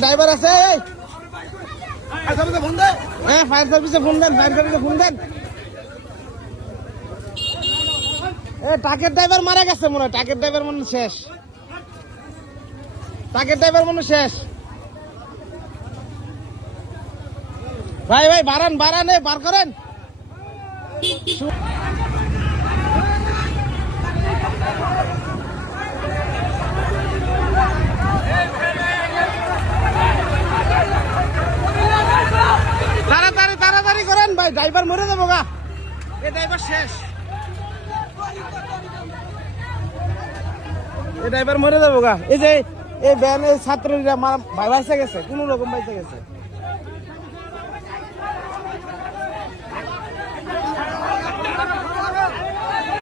driver আছে fire সার্ভিসে phone দেন ট্রাকের ড্রাইভার মারা গেছে মনে হয় ট্রাকের ড্রাইভার মনে শেষ ভাই বাড়ান বার করেন তাড়াতাড়ি করেন ভাই ড্রাইভার মরে যাবো গা এই ড্রাইভার শেষ এই ড্রাইভার মরে যাবো গা এই যে এই ভ্যানের ছাত্রীরা ভাই বাইসে গেছে কোন রকম বাইসে গেছে